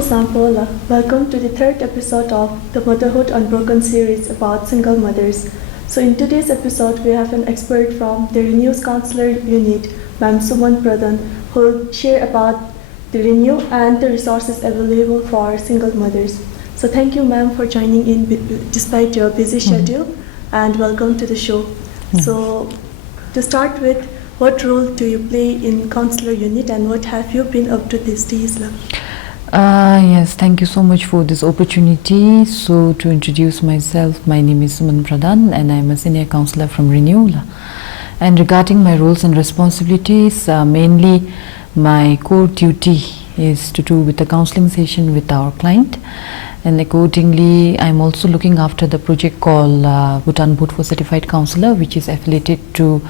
Sampola. Welcome to the third episode of the Motherhood Unbroken series about single mothers. So in today's episode, we have an expert from the Renew's Counsellor unit, Ma'am Suman Pradhan, who will share about the Renew and the resources available for single mothers. So thank you, ma'am, for joining in despite your busy schedule, and welcome to the show. So to start with, what role do you play in Counsellor unit, and what have you been up to these days? Yes, thank you so much for this opportunity. So to introduce myself, my name is Suman Pradhan and I am a senior counsellor from Renew. And regarding my roles and responsibilities, mainly my core duty is to do with the counselling session with our client, and accordingly I am also looking after the project called Bhutan Board for Certified Counsellor, which is affiliated to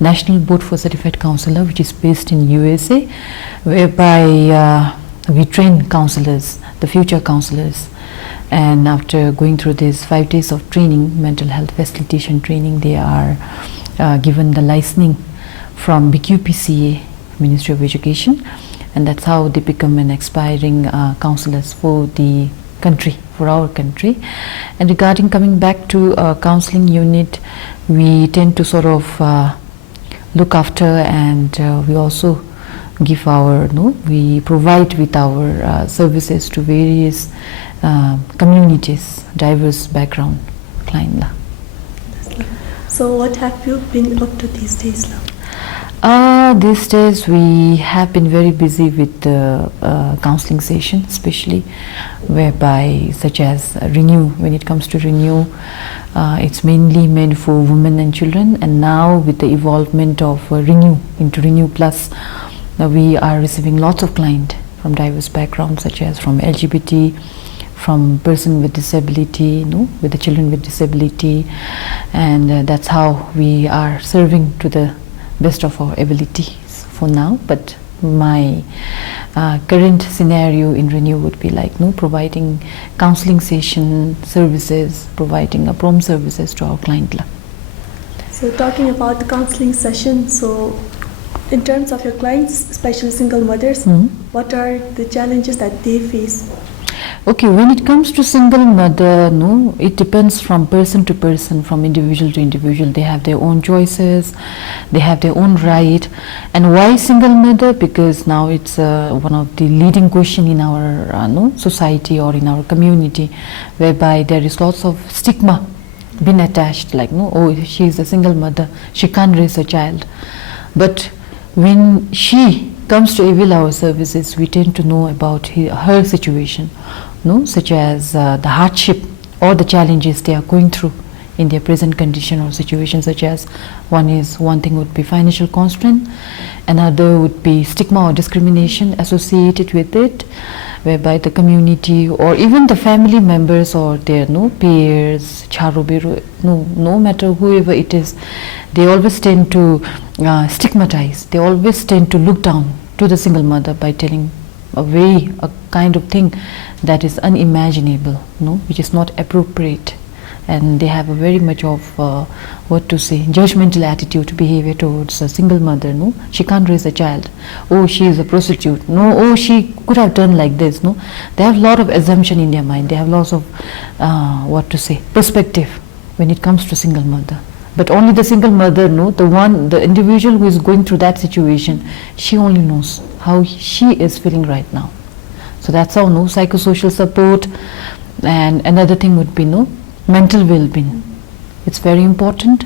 National Board for Certified Counsellor, which is based in USA, whereby we train counselors, the future counselors, and after going through this 5 days of training, mental health facilitation training, they are given the licensing from BQPCA, Ministry of Education, and that's how they become an aspiring counselors for the country, for our country. And regarding coming back to counseling unit, we tend to sort of look after, and we also give we provide with our services to various communities, diverse background client. So what have you been up to these days? These days we have been very busy with the counseling session, especially whereby such as Renew. When it comes to Renew, it's mainly meant for women and children, and now with the evolvement of Renew into Renew Plus, we are receiving lots of clients from diverse backgrounds, such as from LGBT, from person with disability, with the children with disability, and that's how we are serving to the best of our abilities for now. But my current scenario in Renew would be like providing counseling session services, providing a prom services to our client. So talking about the counseling session, so in terms of your clients, especially single mothers, what are the challenges that they face? Okay, when it comes to single mother, it depends from person to person, from individual to individual. They have their own choices, they have their own right. And why single mother? Because now it's one of the leading question in our society or in our community, whereby there is lots of stigma been attached, like oh, she is a single mother, she can't raise a child. But when she comes to avail our services, we tend to know about her situation, such as the hardship or the challenges they are going through in their present condition or situation, such as one thing would be financial constraint, another would be stigma or discrimination associated with it, whereby the community or even the family members or their peers, charobero, no matter whoever it is, they always tend to stigmatize, they always tend to look down to the single mother by telling a kind of thing that is unimaginable, which is not appropriate, and they have a very much of judgmental attitude, behavior towards a single mother. She can't raise a child. Oh, she is a prostitute. Oh, she could have done like this. They have a lot of assumption in their mind. They have lots of perspective when it comes to single mother. But only the single mother, the individual who is going through that situation, she only knows how she is feeling right now. So that's how psychosocial support, and another thing would be mental well-being. It's very important,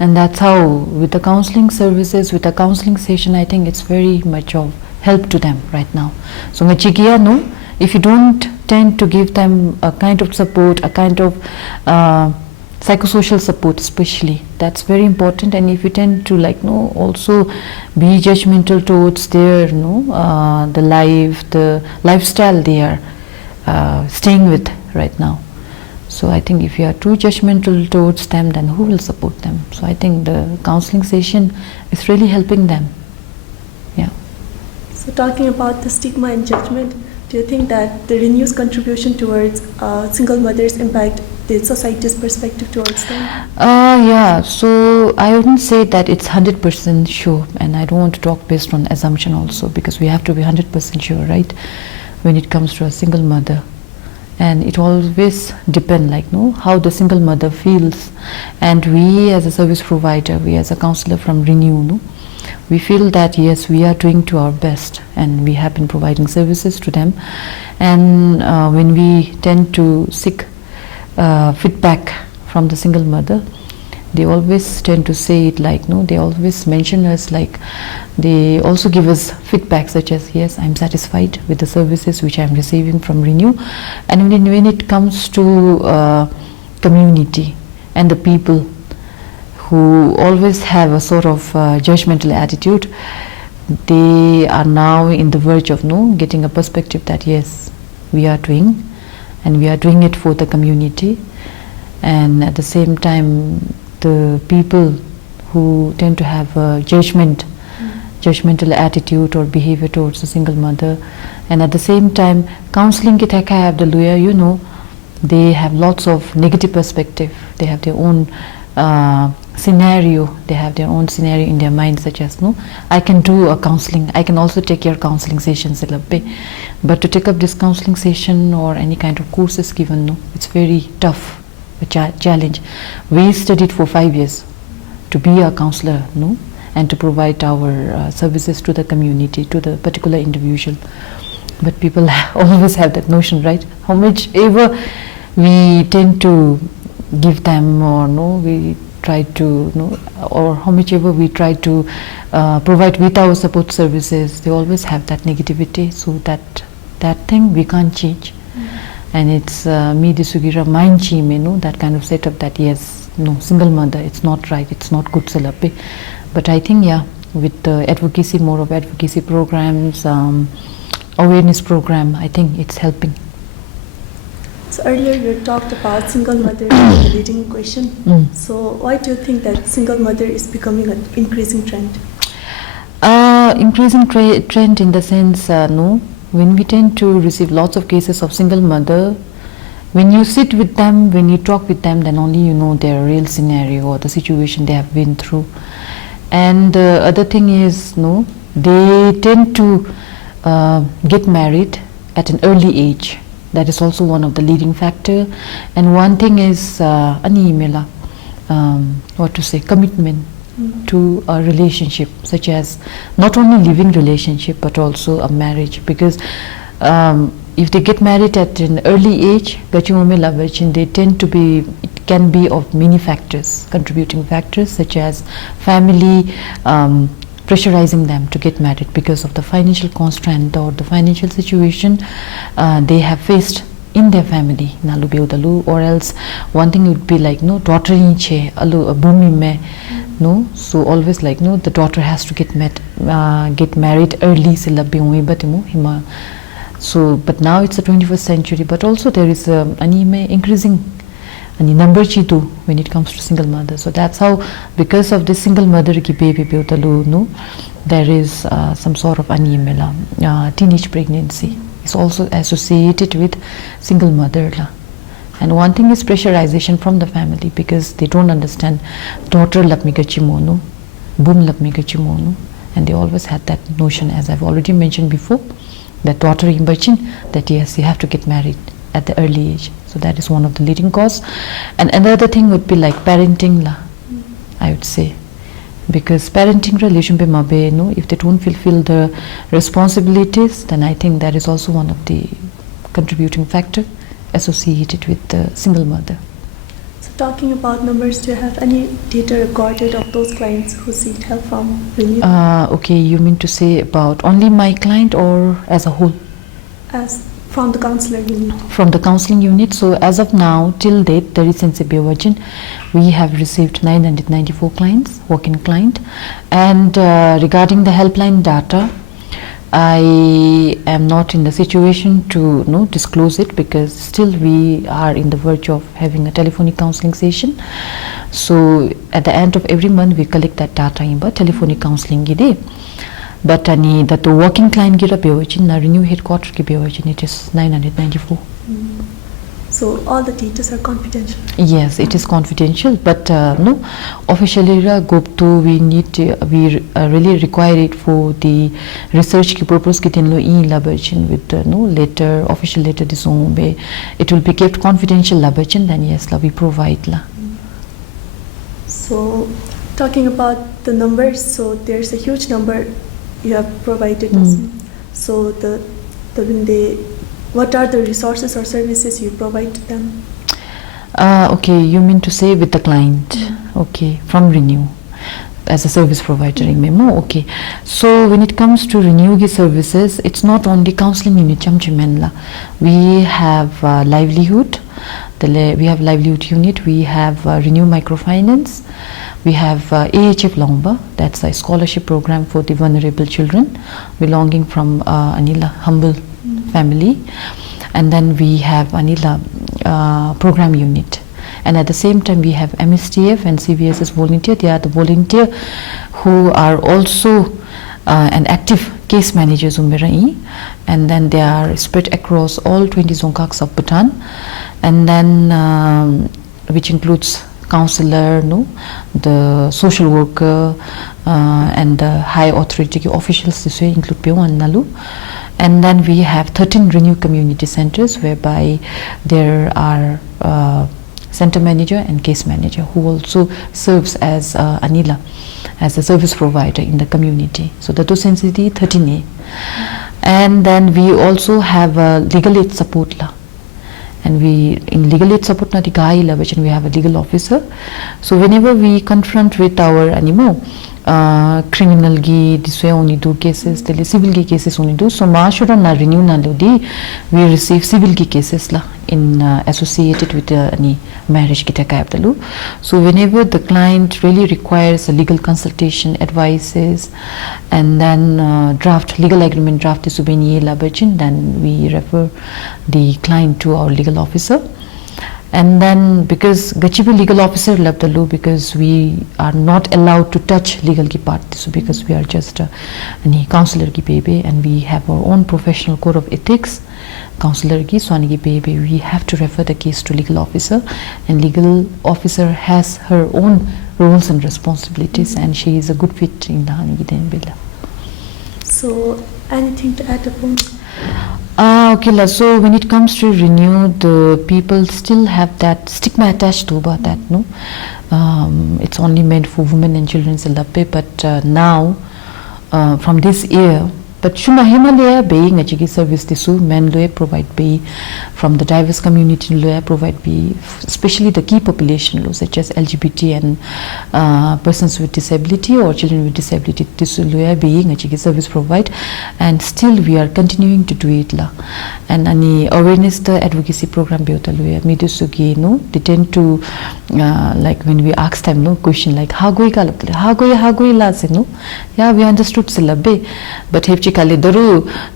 and that's how with the counseling services, with the counseling session, I think it's very much of help to them right now. So Machikia, if you don't tend to give them a kind of support, a kind of psychosocial support especially, that's very important. And if you tend to also be judgmental towards their the lifestyle they are staying with right now. So I think if you are too judgmental towards them, then who will support them? So I think the counseling session is really helping them. Yeah. So talking about the stigma and judgment, do you think that the Renew's contribution towards single mothers impact the society's perspective towards them? Yeah, so I wouldn't say that it's 100% sure, and I don't want to talk based on assumption also, because we have to be 100% sure, right? when it comes to a single mother. And it always depends like no how the single mother feels. And we as a service provider, we as a counselor from Renew, no, we feel that yes, we are doing to our best and we have been providing services to them. And when we tend to seek feedback from the single mother, they always tend to say it like no, they always mention us like, they also give us feedback such as yes, I'm satisfied with the services which I'm receiving from Renew. And when it comes to community and the people who always have a sort of judgmental attitude, they are now in the verge of no getting a perspective that yes, we are doing and we are doing it for the community. And at the same time, the people who tend to have a judgmental attitude or behavior towards a single mother, and at the same time counseling ki theka have the lawyer, you know, they have lots of negative perspective, they have their own scenario, they have their own scenario in their mind such as no, I can do a counseling, I can also take your counseling sessions, but to take up this counseling session or any kind of courses given, no, it's very tough, a challenge. We studied for 5 years to be a counselor, no, and to provide our services to the community, to the particular individual. But people always have that notion, right? How much ever we tend to give them, or no, we try to no, or how much ever we try to provide with our support services, they always have that negativity. So that thing we can't change. And it's me, the Sugira mind chime, you know, that kind of setup that yes, no, single mother, it's not right, it's not good salape. But I think yeah, with the advocacy, more of advocacy programs, awareness program, I think it's helping. So earlier you talked about single mother in the leading question. So why do you think that single mother is becoming an increasing trend? Increasing trend in the sense, no, when we tend to receive lots of cases of single mother, when you sit with them, when you talk with them, then only you know their real scenario or the situation they have been through. And the other thing is, no, they tend to get married at an early age. That is also one of the leading factor. And one thing is commitment to a relationship, such as not only living relationship but also a marriage. Because if they get married at an early age, they tend to be, it can be of many factors, contributing factors such as family pressurizing them to get married because of the financial constraint or the financial situation they have faced in their family, or else one thing would be like no, daughter no, so always like no, the daughter has to get married early. So but now it's the 21st century, but also there is increasing number when it comes to single mother. So that's how, because of this single mother ki baby no, there is some sort of teenage pregnancy is also associated with single mother. And one thing is pressurization from the family, because they don't understand daughter lapmika chimono, boom lapmika chimono, and they always had that notion, as I've already mentioned before, that daughter imbachin, that yes, you have to get married at the early age. So that is one of the leading cause. And another thing would be like parenting I would say, because parenting relation be mabe, no, if they don't fulfill the responsibilities, then I think that is also one of the contributing factor associated with the single mother. So talking about numbers, do you have any data recorded of those clients who seek help from Renew? Okay, you mean to say about only my client or as a whole? As from the counselor unit. From the counseling unit. So as of now, till date, the recent virgin, we have received 994 clients, walk-in client. And regarding the helpline data, I am not in the situation to disclose it, because still we are in the verge of having a telephonic counseling session. So at the end of every month, we collect that data in telephonic counseling gide. But that the working client gira Renew headquarters ki it is 994. So all the details are confidential. Yes, it is confidential, but no, officially gopto we need we really require it for the research ki purpose ki tinlo labachin with no letter, official letter this be it will be kept confidential labachin, then yes we provide la. So talking about the numbers, so there's a huge number you have provided us. So what are the resources or services you provide to them? Okay, you mean to say with the client? Okay, from Renew as a service provider in Memo. Okay, so when it comes to Renew services, it's not only counseling unit. We have livelihood. We have livelihood unit. We have Renew microfinance. We have AHF Longba, that's a scholarship program for the vulnerable children belonging from Anila humble family, and then we have Anila program unit, and at the same time we have MSTF and CVSS volunteer. They are the volunteer who are also an active case managers and then they are spread across all 20 zonkaks of Bhutan, and then which includes Counsellor, the social worker, and the high authority officials include Pyo and Nalu. And then we have 13 Renew community centers whereby there are center manager and case manager who also serves as Anila as a service provider in the community. So the density 13A. And then we also have legal aid support la. And we in legal aid support na which we have a legal officer. So whenever we confront with our animal criminal gi this way only do cases, the civil gi cases only do. So Mashura na Renew na lodi we receive civil gi cases la in associated with any marriage kita kaiptalu. So whenever the client really requires a legal consultation, advices, and then draft legal agreement draft is then we refer the client to our legal officer. And then because Gachibu legal officer labdalu, because we are not allowed to touch legal ki part, so because we are just any counselor ki baby, and we have our own professional code of ethics. Counselor ki swani ki baby, we have to refer the case to legal officer, and legal officer has her own roles and responsibilities, and she is a good fit in the Hanigiden Billa. So anything to add upon? Okay, so when it comes to Renew, the people still have that stigma attached to about that, no? It's only meant for women and children, but now, from this year, but Shuma Himalaya being a chiki service tisu, men loe provide be from the diverse community loe provide be, especially the key population lo, such as LGBT and persons with disability or children with disability tisu loe being a chiki service provide, and still we are continuing to do it la. And any awareness the advocacy program beota loe midusugi no, they tend to like when we ask them no question like hagoi kalaple hagoi la se no, yeah we understood syllabe, but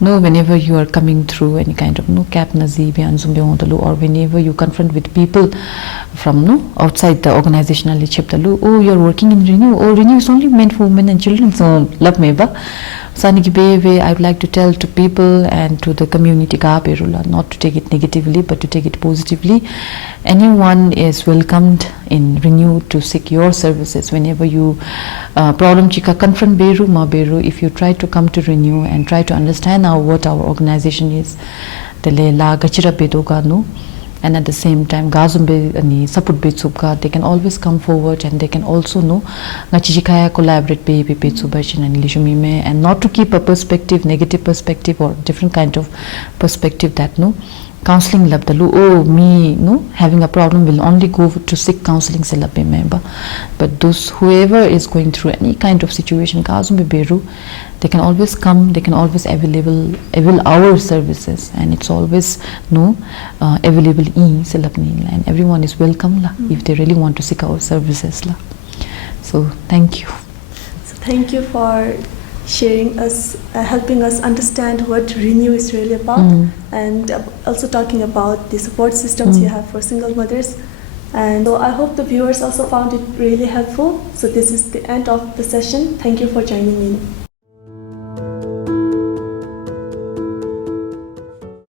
no, whenever you are coming through any kind of no cap nazi or whenever you confront with people from no outside the organizational oh you are working in Renew, oh Renew is only meant for women and children, so love me ba Saniki Bebe, I would like to tell to people and to the community not to take it negatively but to take it positively. Anyone is welcomed in Renew to seek your services whenever you problem chika confront beru ma beru. If you try to come to Renew and try to understand what our organization is, and at the same time support they can always come forward, and they can also know collaborate and not to keep a perspective, negative perspective or different kind of perspective that no counseling labdalu, oh me no having a problem will only go to seek counseling member. But those whoever is going through any kind of situation they can always come, they can always avail our services, and it's always available in Selapni, and everyone is welcome la, if they really want to seek our services la. So thank you. So thank you for sharing us, helping us understand what Renew is really about, and also talking about the support systems you have for single mothers. And so I hope the viewers also found it really helpful. So this is the end of the session. Thank you for joining in.